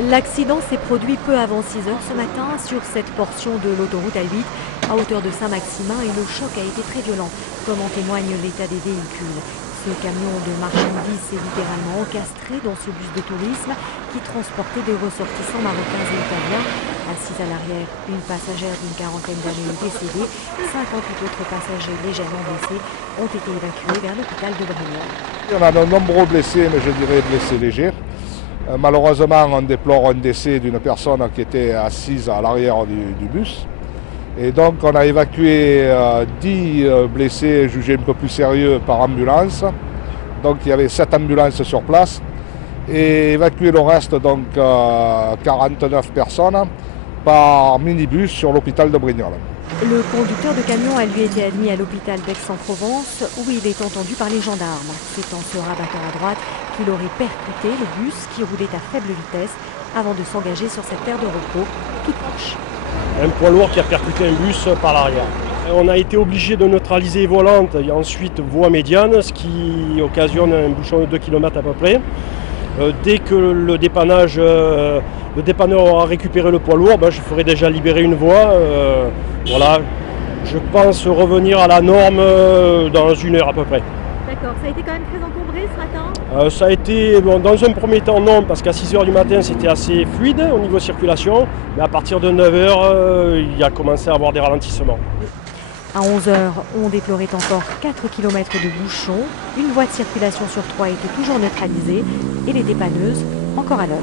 L'accident s'est produit peu avant 6 heures ce matin sur cette portion de l'autoroute A8 à hauteur de Saint-Maximin et le choc a été très violent, comme en témoigne l'état des véhicules. Ce camion de marchandises s'est littéralement encastré dans ce bus de tourisme qui transportait des ressortissants marocains et italiens. Assise à l'arrière, une passagère d'une quarantaine d'années est décédée. 58 autres passagers légèrement blessés ont été évacués vers l'hôpital de Brignoles. On a de nombreux blessés, mais je dirais blessés légers. Malheureusement, on déplore un décès d'une personne qui était assise à l'arrière du bus. Et donc, on a évacué 10 blessés jugés un peu plus sérieux par ambulance. Donc, il y avait 7 ambulances sur place. Et évacué le reste, donc 49 personnes, par minibus sur l'hôpital de Brignoles. Le conducteur de camion a lui été admis à l'hôpital d'Aix-en-Provence où il est entendu par les gendarmes. C'est en se rabattant à droite qu'il aurait percuté le bus qui roulait à faible vitesse avant de s'engager sur cette terre de repos toute proche. Un poids lourd qui a percuté un bus par l'arrière. On a été obligé de neutraliser volante et ensuite voie médiane, ce qui occasionne un bouchon de 2 km à peu près. Dès que le dépanneur aura récupéré le poids lourd, je ferai déjà libérer une voie. Voilà, je pense revenir à la norme dans 1 heure à peu près. D'accord, ça a été quand même très encombré ce matin? Ça a été, dans un premier temps non, parce qu'à 6 h du matin c'était assez fluide au niveau circulation, mais à partir de 9 h, il a commencé à avoir des ralentissements. À 11 h, on déplorait encore 4 km de bouchons. Une voie de circulation sur 3 était toujours neutralisée et les dépanneuses encore à l'œuvre.